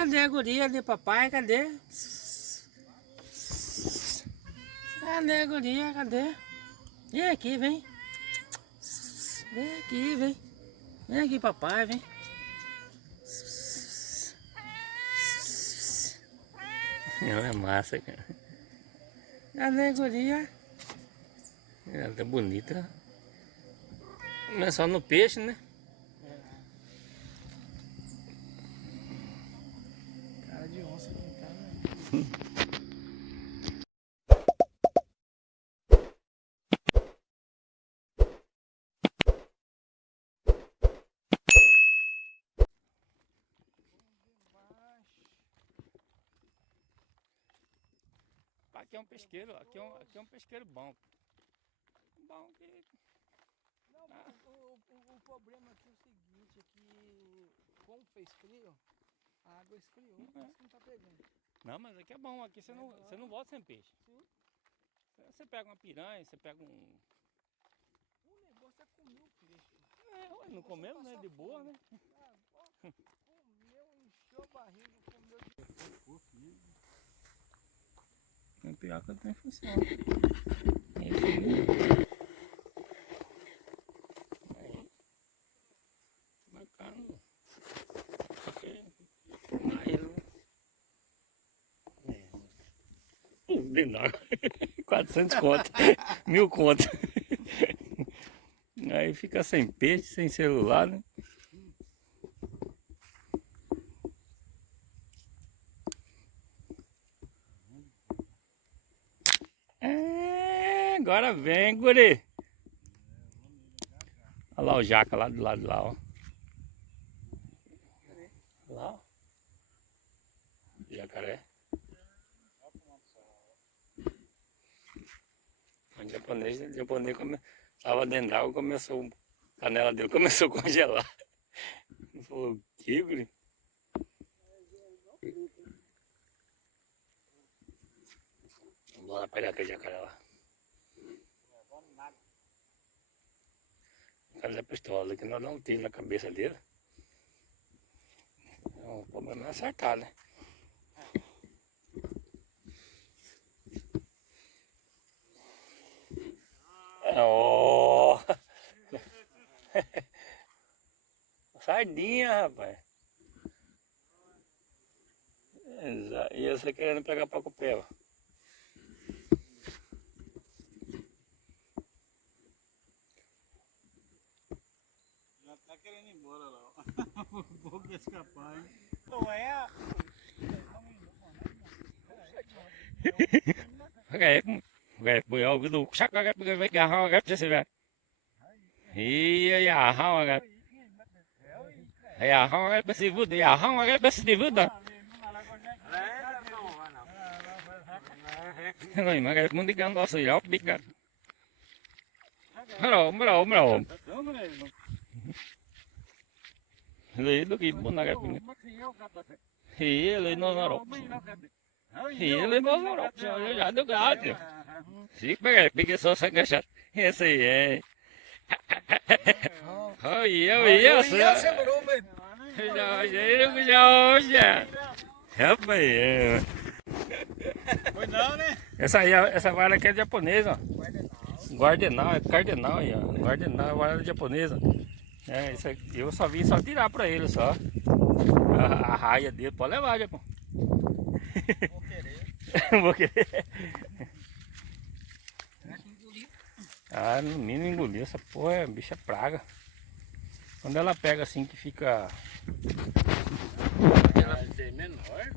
Cadê a guria de papai? Cadê? Cadê a guria? Cadê? Vem aqui, vem. Vem aqui, vem. Vem aqui, papai, vem. Ela é massa, cara. Cadê a guria? Ela tá bonita. Não é só no peixe, né? Cara de onça aqui, cara. Aqui é um pesqueiro, aqui é um pesqueiro bom. Bom que... Não, o problema aqui é o seguinte, é que como fez frio, a água esfriou, por isso que não tá pegando. Não, mas aqui é bom, aqui você não volta sem peixe. Sim. Você pega uma piranha, você pega um... O negócio é comer o peixe. É, não comemos, né? De boa, né? Ah, ó, comeu, encheu a barriga, comeu de... O pior que eu tenho funciona. Aí. Bacana. Ok. Aí ele... Denário. 400 conto. 1000 conto. Aí fica sem peixe, sem celular, né? Agora vem, guri. Olha lá o jaca lá do lado de lá, ó. Lá, ó. Jacaré. O japonês tava dentro d'água, começou, a canela dele começou a congelar. Ele falou, que guri? Vamos lá pegar aquele jacaré lá. O cara da pistola, que nós dá um tiro na cabeça dele. O problema é acertar, né? Oh. Sardinha, rapaz. E você querendo pegar pra copel. Já tá querendo ir embora lá, ó. Vou escapar, hein? Não é? Bữa ông cái đồ sắc cái gà hoa gấp cho xem thì ya hoa gấp ya hoa gấp bớt đi vứt ya hoa gấp bớt đi vứt đó rồi mà cái muốn đi ăn có sủi lót biết cả bắt đầu rồi lúc kia muốn là cái thì rồi nó rộp thì rồi nó rộp rồi nó được cái gì sí que só se engancha esse aí oi já rapaz Foi não, né? essa vara aqui é japonesa, Guardenal, é cardenal aí, ó. Guardenal é vara japonesa. É, isso aqui, eu só vim só tirar pra ele só. A raia dele, pode levar, Japão. Vou querer. Vou querer. Ah, no mínimo engoliu. Essa porra é bicha praga. Quando ela pega assim que fica... Ela é menor?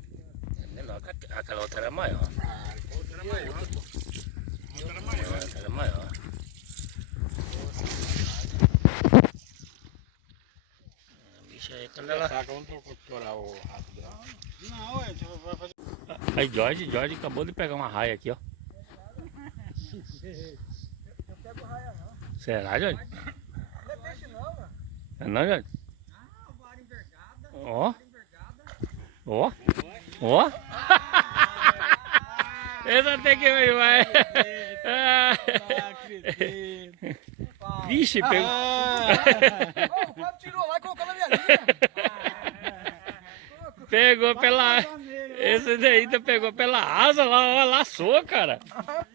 É menor, aquela outra era maior. Ah, a outra era maior. A outra era maior. Essa era maior. A bicha aí quando ela... Vamos procurar o rato dela. Não, a gente vai fazer... Aí Jorge acabou de pegar uma raia aqui, ó. Eu pego raia não. Será, Jorge? Não é peixe não, mano. É não, Jorge? Ah, vara envergada. Ó. Ó. Ó. Essa tem que ir, vai. Não acredito. Vixe, pegou. O Fábio tirou lá e colocou na minha linha. Pegou pela... Esse daí tu pegou pela asa lá, ó, laçou, cara.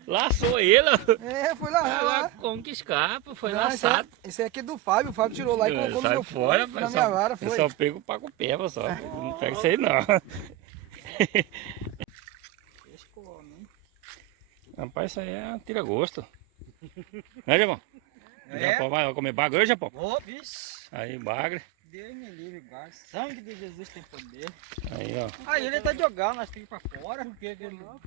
Laçou ele, ó. É, foi lá. Agora, como que escapa? Foi Não, laçado. esse aí aqui é do Fábio. O Fábio tirou lá e colocou no Sai meu fora, na minha vara. eu Foi. só pego o paco peva só. Não pega isso aí não. Rapaz, isso aí é um tira-gosto. Né, Japão? Japão vai comer bagre hoje, Japão? Ô, bicho. Aí, bagre. Deus me livre, guarda. Sangue de Jesus tem poder. Aí, ó. Aí ele tá jogando nós temos pra fora. Por que ele não?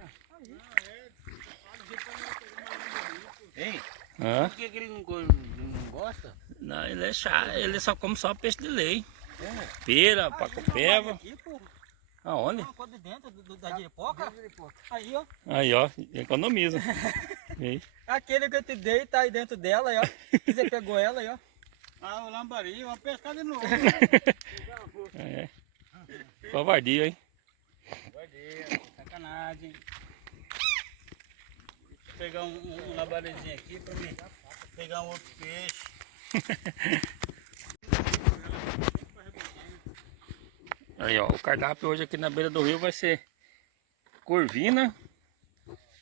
Hein? Hã? Por que ele não gosta? Não, ele é chato, ele só come só peixe de lei. Pera, paco peva. Aqui, pô. Aonde? Uma coisa dentro da jiripoca. Aí, ó. Aí, ó, economiza. Aí. Aquele que eu te dei tá aí dentro dela, aí, ó. Você pegou ela aí, ó. Ah, o lambari, vamos pescar de novo. É. Covardia, hein? Sacanagem. Vou pegar um lambarizinho aqui pra mim pegar um outro peixe. Aí, ó, o cardápio hoje aqui na beira do rio vai ser corvina.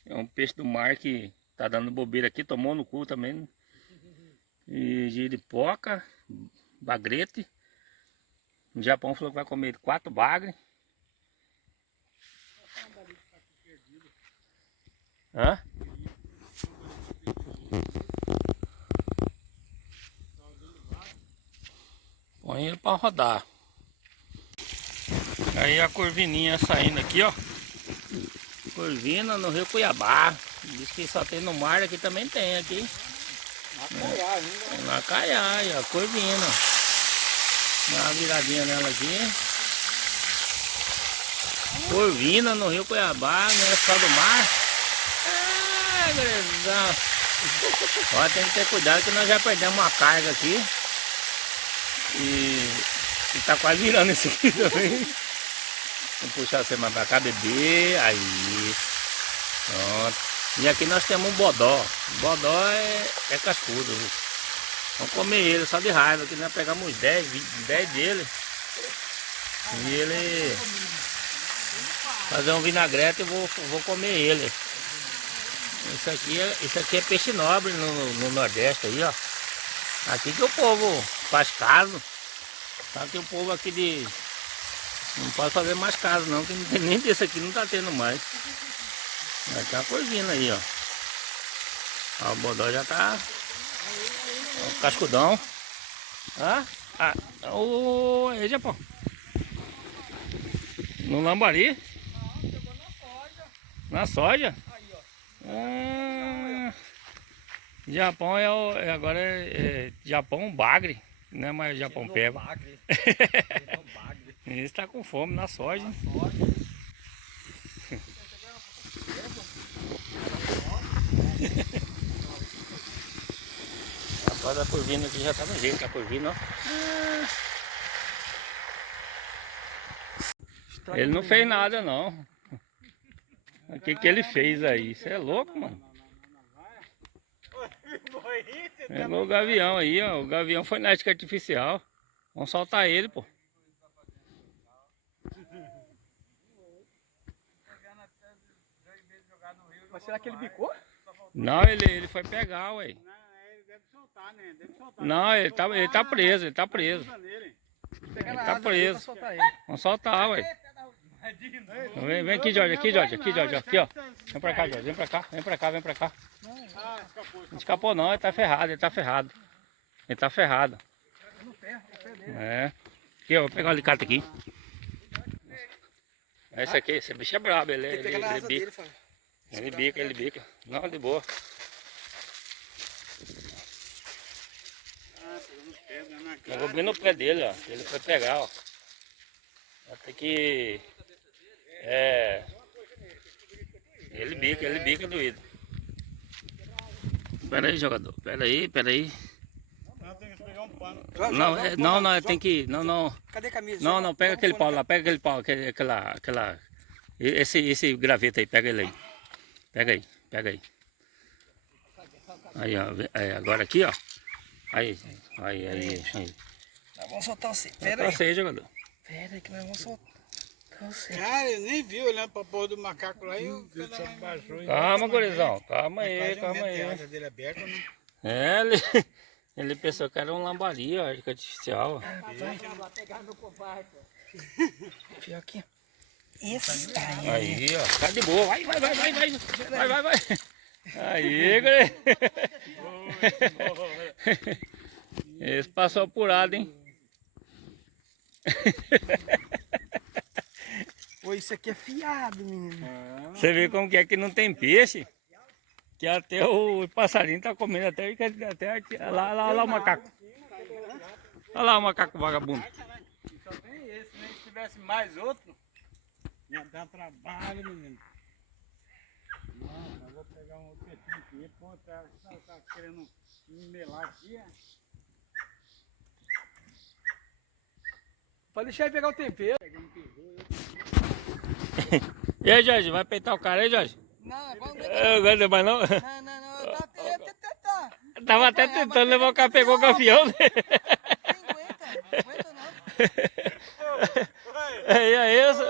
É um peixe do mar que tá dando bobeira aqui, tomou no cu também. E giripoca, bagrete. O Japão falou que vai comer 4 bagres. Hã? Põe ele pra rodar. Aí a corvininha saindo aqui, ó. Corvina no Rio Cuiabá. Diz que só tem no mar, aqui também tem aqui. Na Caiai, ó, corvina. Dá uma viradinha nela aqui. Corvina no Rio Cuiabá, não é só do mar. É, gurizão. Ó, tem que ter cuidado que nós já perdemos uma carga aqui. E tá quase virando esse aqui também. Vamos puxar você mais pra cá, bebê. Aí. Pronto. E aqui nós temos um bodó. O bodó é cascudo. Viu? Vamos comer ele só de raiva. Aqui nós pegamos uns 10 dele. E ele... fazer um vinagrete e vou comer ele. Isso aqui é peixe nobre no Nordeste aí, ó. Aqui que o povo faz caso. Tá que o povo aqui de... não pode fazer mais caso não, que não tem nem desse aqui, não tá tendo mais. Vai ter uma corvina aí, ó. Ó, o bodó já tá... ó, o cascudão. Aí, Japão. No lambari? Na soja? Japão agora é Japão bagre, não é mais Japão peva. Ele está com fome na soja. Rapaz, a corvina aqui já tá no jeito, a corvina, ó. Ele não fez nada não. O que ele fez aí? Você é louco, mano. Pegou o gavião aí, ó. O gavião foi na ética artificial. Vamos soltar ele, pô. Mas será que ele bicou? Não, ele foi pegar, ué. Ele deve soltar, né? Deve soltar. Não, ele tá preso, ele tá preso. Pegar na Tá asa preso. pra soltar ele. Vamos soltar, ué. Vem aqui, Jorge, aqui, Jorge, aqui, ó. Vem pra cá, Jorge, vem pra cá, vem pra cá, vem pra cá. Não escapou não, ele tá ferrado, ele tá ferrado. Ele tá ferrado. É. Aqui, ó, vou pegar o alicate aqui. Esse aqui, esse bicho é brabo, ele bica. Ele bica. Não, de boa. Eu vou bem no pé dele, ó. Ele foi pegar, ó. Até que... ele bica doído. Pera aí, jogador. Pera aí. Não, tem que pegar um pano. Não, tem que... Não. Cadê a camisa? Não, pega aquele pau lá, pega aquele pau, aquela... Esse graveto aí, pega ele aí. Pega aí. Aí, ó, agora aqui, ó. Aí. Nós vamos soltar você. Pera Pera aí. aí, jogador. Pera aí que nós vamos soltar. Cara, eu nem vi olhando pra porra do macaco lá e o cara baixou. Calma, gurizão. Calma aí, calma aí. A asa dele aberta, né? É, ele pensou que era um lambari, ó, artificial. Pior aqui. Esse aí. Aí, ó. Tá de boa. Vai. Vai. Aí, guri. Esse passou apurado, hein? Pô, isso aqui é fiado, menino. Você vê como que é que não tem peixe? Que até o passarinho tá comendo até aqui. Lá o macaco. Olha lá o macaco vagabundo. Só tem esse, né? Se tivesse mais outro, ia dar trabalho, menino. Não, eu vou pegar um outro peixinho aqui. Pô, tá querendo me melar aqui, ó. Pode deixar ele pegar o tempero. E aí, Jorge, vai peitar o cara aí, Jorge? Não, vamos Eu gosto mais não. Não, eu tava tentar. Tava até tentando levar o cara, pegou o gavião, né? Não aguenta não. É isso.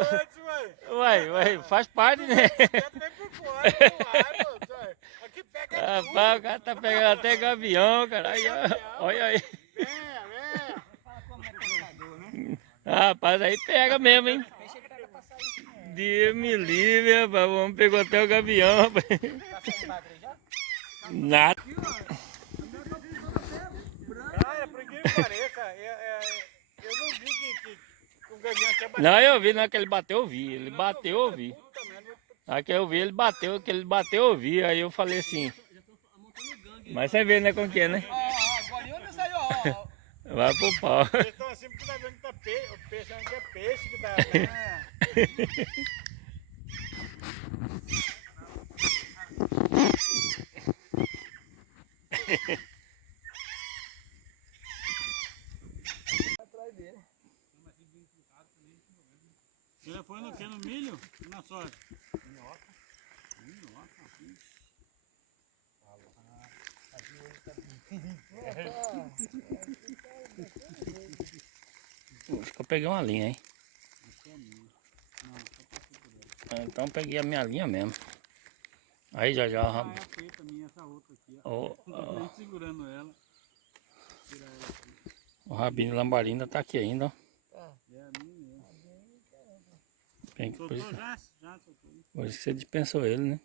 Uai, faz parte, né? Rapaz, o cara tá pegando até gavião, cara. Aí, ó, olha aí. Rapaz, aí pega mesmo, hein? Deus me livre, rapaz. Vamos pegar até o gavião, rapaz. Nada. Cara, por que pareça, eu não vi que o gavião tinha batido. Não, eu vi, na hora que ele bateu, eu vi. Ele bateu, eu vi. Na hora que eu vi, ele bateu, eu vi. Aí eu falei assim. Mas você vê, né, como que é, né? Agora onde saiu, ó. Vai pro pau. Eles estão assim porque tá vendo que tá peixe, o peixe achando que é peixe que tá. Atrás dele. Ele foi no que? No milho? Na soja? Minhoca. Acho que eu peguei uma linha, hein? Então peguei a minha linha mesmo. Aí já. Ah, é preta minha, essa outra aqui, ó. Tô nem segurando ela. Tirar ela aqui. O rabinho de lambari ainda tá aqui ainda, ó. É a minha mesmo. Por Soltou isso, já soltou. por isso que você dispensou ele, né?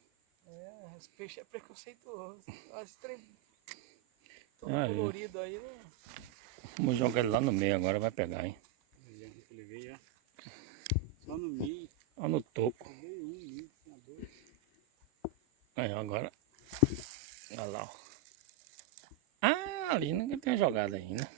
Esse peixe é preconceituoso. Olha esse trem todo Aí. colorido aí, né? Vamos jogar ele lá no meio agora, vai pegar, hein? Ele veio, ó. Só no meio. Ó no toco. Veio um, tinha dois. Aí, agora. Olha lá, ó. Ah, ali ninguém tem jogada ainda.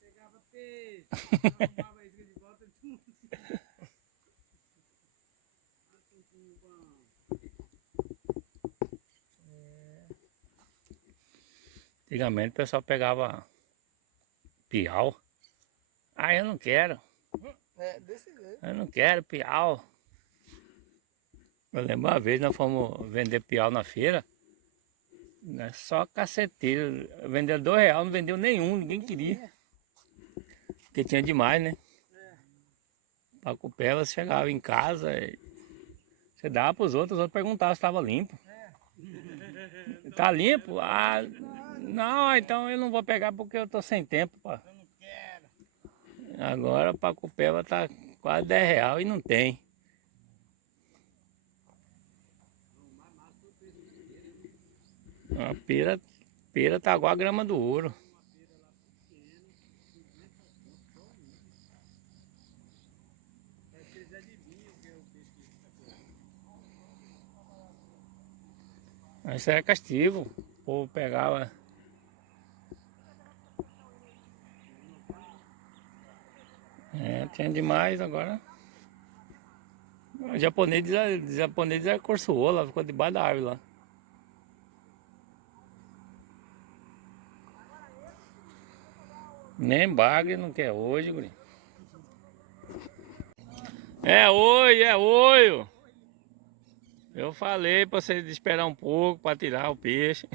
Pegava peixe, arrumava a isca de volta e tinha Antigamente o pessoal pegava piau. Ah, eu não quero. É, desse jeito. Eu não quero piau. Eu lembro uma vez nós fomos vender piau na feira. Né? Só caceteiro. Vendeu R$2, não vendeu nenhum, ninguém queria. Porque tinha demais, né? Pra cupela, você chegava em casa, você dava pros outros, os outros perguntavam se estava limpo. Tá limpo? Ah, não, então eu não vou pegar porque eu tô sem tempo, pá. Eu não quero. Agora pra cupela tá quase R$10 e não tem. A pera tá igual a grama do ouro. Isso é castigo. O povo pegava. Tinha demais agora. O japonês corsoou lá, ficou debaixo da árvore lá. Nem bagre não quer hoje, guri. É oi. Eu falei pra você esperar um pouco pra tirar o peixe.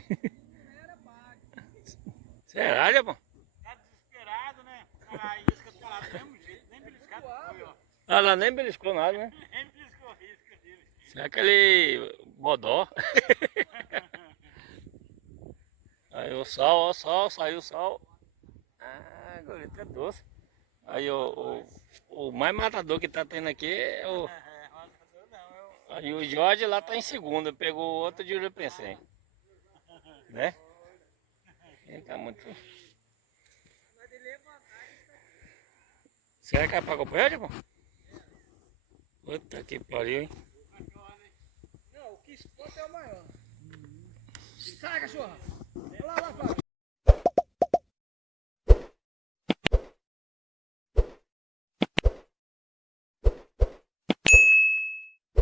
Será, Japão? Tá desesperado, né? A isca tá lá do mesmo jeito, nem beliscado foi, ó. Ah, lá nem beliscou nada, né? Nem beliscou a isca dele. Isso é aquele bodó. Aí o sol, ó, o sol, saiu o sol. Ah, gorito é doce. Aí o mais matador que tá tendo aqui é o. Aí o Jorge lá tá em segundo, pegou outro de Urupecém. Né? Ele tá muito. Será que apagou o pé, pô? Puta que pariu, hein? Não, o que explode é o maior. Sai, cachorra. Olha lá, Fábio.